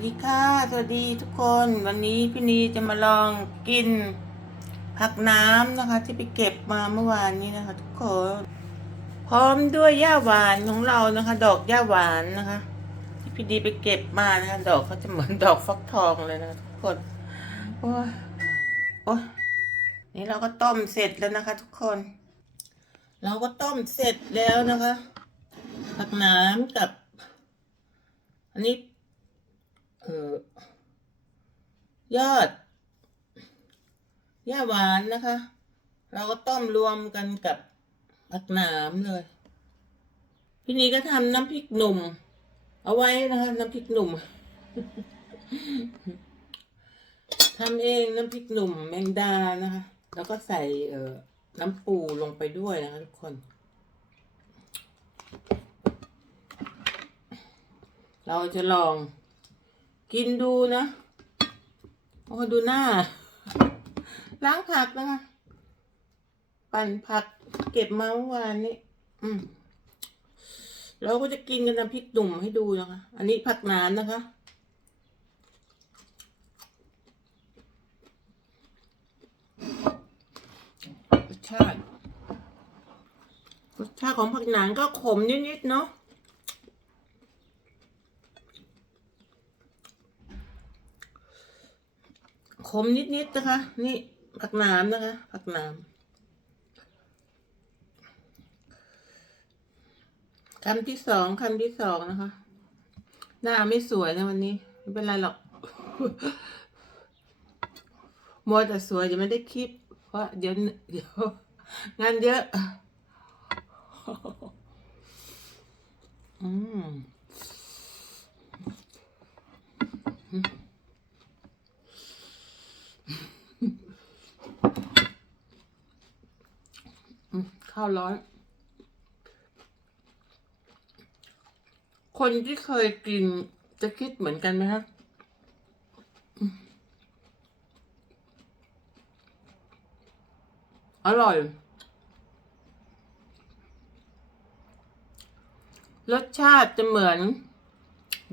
สวัสดีค่ะสวัสดีทุกคนวันนี้พี่นีจะมาลองกินผักน้ำนะคะ ที่ไปเก็บมาเมื่อวานนี้นะคะ ทุกคน พร้อมด้วยหญ้าหวานของเรานะคะ ดอกหญ้าหวานนะคะ ที่พี่ดีไปเก็บมานะคะ ดอกเขาจะเหมือนดอกฟักทองเลยนะคะทุกคนโอ้ยโอ้ยนี่เราก็ต้มเสร็จแล้วนะคะ ทุกคน เราก็ต้มเสร็จแล้วนะคะผักน้ำกับ อันนี้ เออยอดหญ้าหวานนะคะ เราก็ต้มรวมกันกับผักหนามเลย พี่นี้ก็ทำน้ำพริกหนุ่ม เอาไว้นะคะ น้ำพริกหนุ่มทำเองน้ำพริกหนุ่มแมงดานะคะ แล้วก็ใส่เอ่อน้ำปูลงไปด้วยนะคะทุกคน เราจะลอง กินดูนะ โอ้ดูหน้า ล้างผักนะคะ ปั่นผักเก็บมาเมื่อวานนี้ อืมเราก็จะกินกันน้ำพริกหนุ่มให้ดูนะคะ อันนี้ผักหนานนะคะ รสชาติ รสชาติของผักหนานก็ขมนิดๆเนาะ ขมนิดๆนะคะ นี่ผักหนามนะคะผักหนามคำที่สองคำที่สองนะคะ หน้าไม่สวยนะวันนี้ ไม่เป็นไรหรอกมัวแต่สวยจะไม่ได้คลิป เพราะเดี๋ยวเดี๋ยวงานเยอะ อืม ข้าวร้อน คนที่เคยกินจะคิดเหมือนกันไหมฮะอืมอร่อย รสชาติจะเหมือน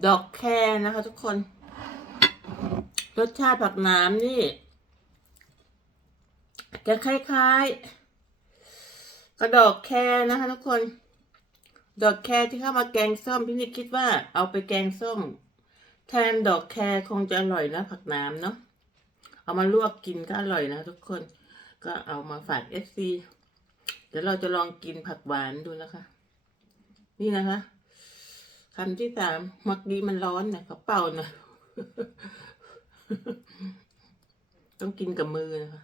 ดอกแคนะคะทุกคน รสชาติผักน้ำนี่ จะคล้ายๆ กระดอกแครนะคะทุกคน ดอกแครที่เข้ามาแกงส้มพี่นิดคิดว่าเอาไปแกงส้ม แทนดอกแครคงจะอร่อยนะผักน้ำเนาะเอามาลวกกินก็อร่อยนะทุกคน ก็เอามาฝากเอฟซีเดี๋ยวเราจะลองกินผักหวานดูนะคะ นี่นะคะคำที่สามมักดีมันร้อนนะเขาเป่านะต้องกินกับมือนะคะ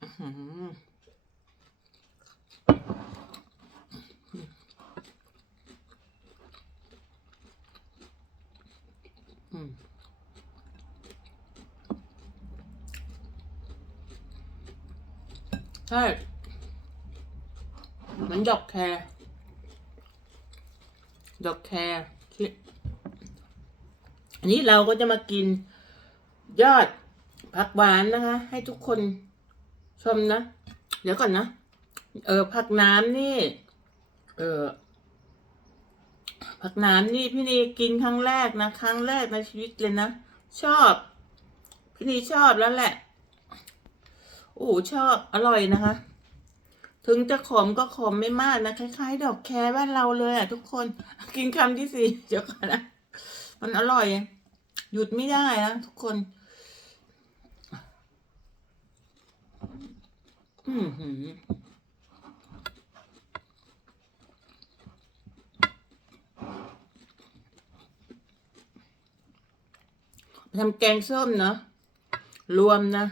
อื้อหืออืม ใช่เหมือนดอกแครดอกแครที่อันนี้เราก็จะมากินยอดผักหวานนะคะ ให้ทุกคน ชมนะ เดี๋ยวก่อนนะ เออผักน้ำนี่ เออผักน้ำนี่พี่นีกินครั้งแรกนะ ครั้งแรกในชีวิตเลยนะ ชอบ พี่นีชอบแล้วแหละ โอ้ชอบอร่อยนะคะ ถึงจะขมก็ขมไม่มากนะ คล้ายๆ ดอกแครบ้านเราเลยอะ ทุกคน กินคำที่สี่เดี๋ยวก่อนนะ มันอร่อย หยุดไม่ได้นะทุกคน อืมหืมทำแกงส้มเนาะรวมนะ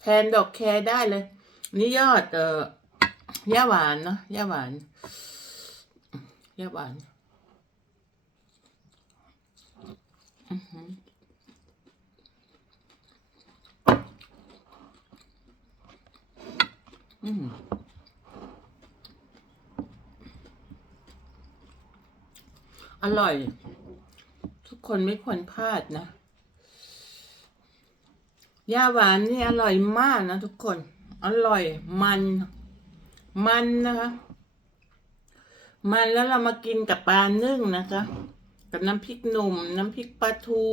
แทนดอกแครได้เลย นี่ยอดเอ่อย่าหวานเนาะย่าหวานย่าหวาน อือหือ อืมอร่อย ทุกคนไม่ควรพลาดนะย่าหวานนี่อร่อยมากนะทุกคน อร่อยมัน มันนะคะ มันแล้วเรามากินกับปลานึ่งนะคะ กับน้ำพริกหนุ่ม น้ำพริกปลาทู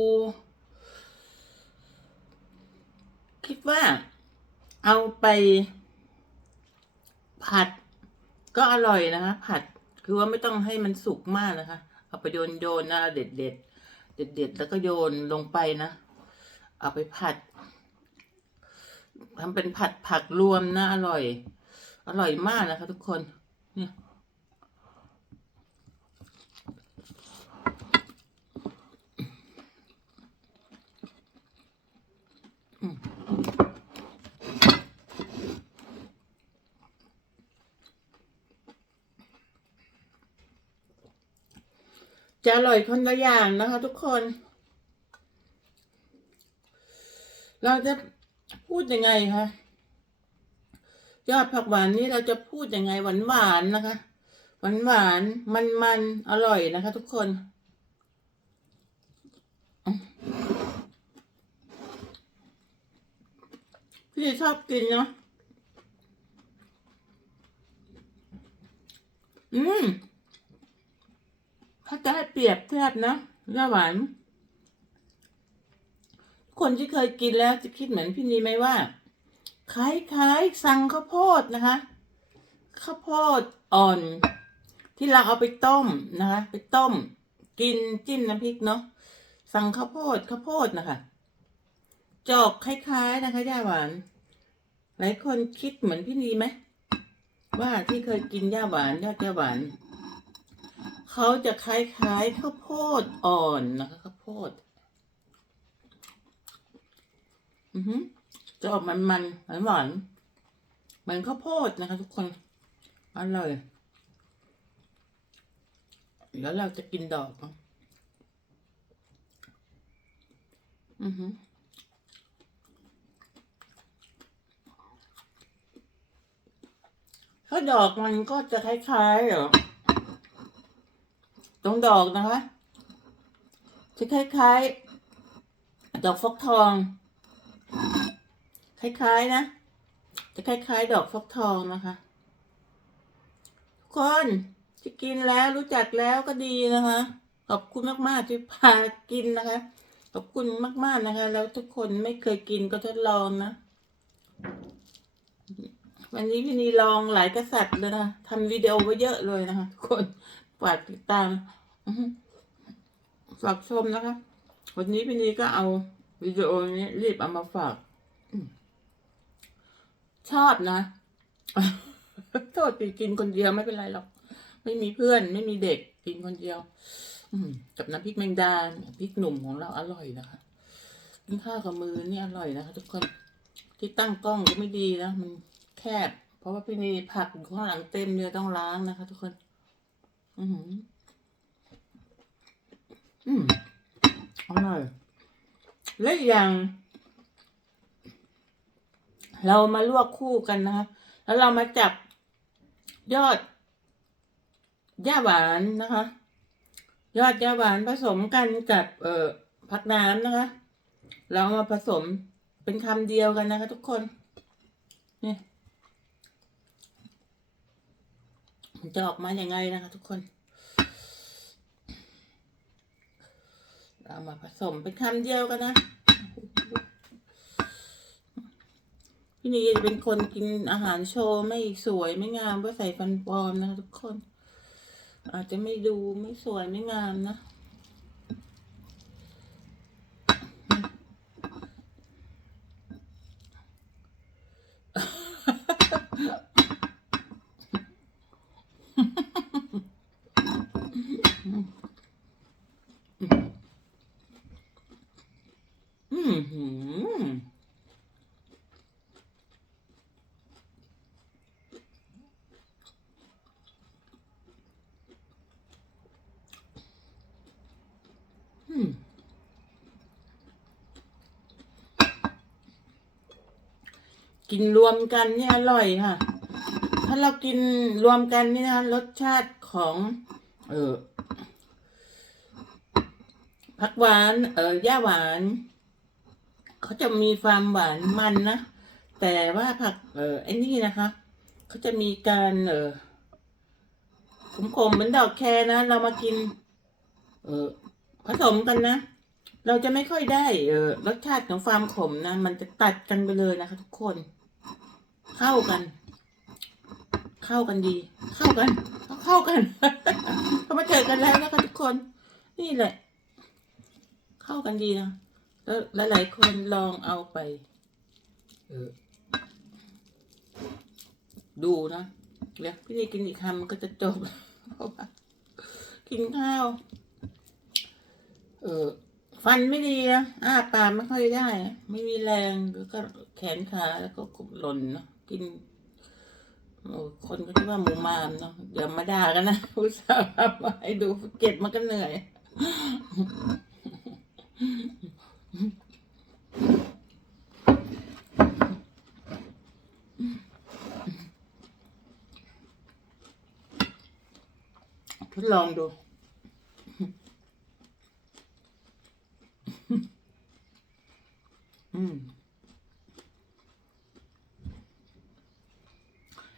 คิดว่าเอาไป ผัดก็อร่อยนะคะ ผัดคือว่าไม่ต้องให้มันสุกมากนะคะ เอาไปโยนโยนนะเด็ดเด็ดเด็ดเด็ดแล้วก็โยนลงไปนะ เอาไปผัดทำเป็นผัดผักรวมนะอร่อย อร่อยมากนะคะ ทุกคนเนี่ย จะอร่อยคนละอย่างนะคะทุกคน เราจะพูดยังไงคะยอดผักหวานนี้เราจะพูดยังไงหวานหวานนะคะ หวานหวานมันมันๆอร่อยนะคะ ทุกคนพี่ชอบกินเนาะอืม ถ้าจะให้เปรียบเทียบนะย่าหวาน คนที่เคยกินแล้วจะคิดเหมือนพี่นีไหมว่าคล้ายๆสั่งข้าวโพดนะคะข้าวโพดอ่อน ที่เราเอาไปต้มนะคะไปต้ม กินจิ้มน้ำพริกเนาะสั่งข้าวโพดข้าวโพดนะคะจอกคล้าย ๆนะคะย่าหวาน หลายคนคิดเหมือนพี่นีไหมว่าที่เคยกินย่าหวานยอดย่าหวาน เขาจะคล้ายๆข้าวโพดอ่อนนะคะข้าวโพด อือหือจะออกมันมันหวานหวานเหมือนข้าวโพดนะคะ ทุกคนอร่อยแล้วเราจะกินดอกอือหือถ้าดอกมันก็จะคล้ายๆเหรอ ตรงดอกนะคะ จะคล้ายๆ ดอกฟกทอง คล้ายๆนะ จะคล้ายๆ ดอกฟกทองนะคะทุกคนที่กินแล้วรู้จักแล้วก็ดีนะคะ ขอบคุณมากๆที่พากินนะคะ ขอบคุณมากๆนะคะ แล้วทุกคนไม่เคยกินก็ทดลองนะวันนี้พี่นีลองหลายกษัตริย์เลยนะทำวิดีโอไว้เยอะเลยนะคะทุกคน ฝากติดตามฝากชมนะคะ วันนี้พี่นีก็เอาวิดีโอนี้รีบเอามาฝากชอบนะ โทษปีกินคนเดียวไม่เป็นไรหรอก ไม่มีเพื่อนไม่มีเด็กกินคนเดียวกับน้ำพริกแมงดาพริกหนุ่มของเราอร่อยนะคะกินข้าวกับมือนี่อร่อยนะคะทุกคนที่ตั้งกล้องก็ไม่ดีนะมันแคบ เพราะว่าพี่นีผักอยู่ข้างหลังเต็มเลยต้องล้างนะคะ ทุกคน อือหืออืมอร่อยและอย่าง เรามาลวกคู่กันนะคะแล้วเรามาจับยอดย่าหวานนะคะ ยอดย่าหวานผสมกันกับเอ่อผักน้ำนะคะ เราเอามาผสมเป็นคำเดียวกันนะคะทุกคนนี่มัน จะออกมาอย่างไงนะคะทุกคนเรามาผสมเป็นคำเดียวกันนะพี่นีจะเป็นคนกินอาหารโชว์ไม่สวยไม่งามเพราะใส่ฟันปลอมนะคะทุกคน อาจจะไม่ดูไม่สวยไม่งามนะ อืมหืมอืมกินรวมกันเนี่ยอร่อยค่ะ ถ้าเรากินรวมกันนี่นะรสชาติของ เออ ผักหวานเออย่าหวานเขาจะมีความหวานมันนะแต่ว่าผักเออไอ้นี่นะคะเขาจะมีการเออขมๆเหมือนดอกแคนะเรามากิน เออผสมกันนะเราจะไม่ค่อยได้เออรสชาติของความขมนะมันจะตัดกันไปเลยนะคะ ทุกคน เข้ากัน เข้ากันดี เข้ากันเข้ากันพอมาเจอกันแล้วนะคะทุกคน นี่แหละ เข้ากันดีนะแล้วหลายๆคนลองเอาไปออดูนะเดี๋ยวพี่นี่กินอีกคำมันก็จะจบเพราะว่ากินข้าว เออฟันไม่ดีนะอ้าปากไม่ค่อยได้ ไม่มีแรงแล้วก็แขนขาแล้วก็หล่นเนาะกินคนก็คิดว่าหมูมามเนาะอย่ามาด่ากันนะอุตส่าห์มาให้ดูเก็บมันก็เหนื่อย ทดลองดูอืม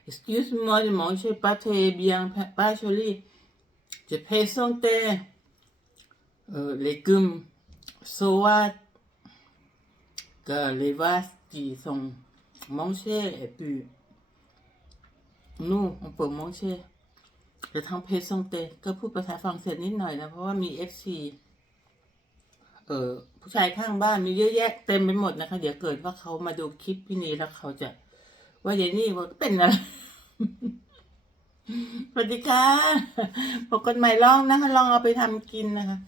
Excuse-moi de manger pas très bien, pas, pas joli. Je présente euh, légumes, soa, que les vaches qui sont mangés et puis nous, on peut manger. จะทำเพจซงเตก็พูดภาษาฝรั่งเศสนิดหน่อยนะ เพราะว่ามีเอฟซีเออผู้ชายข้างบ้านมีเยอะแยะเต็มไปหมดนะคะ เดี๋ยวเกิดว่าเขามาดูคลิปพี่นีแล้วเขาจะ ว่าอย่างนี้ว่าเป็นอะไรสวัสดีค่ะปกติใหม่ลองนะคะลองเอาไปทำกินนะคะ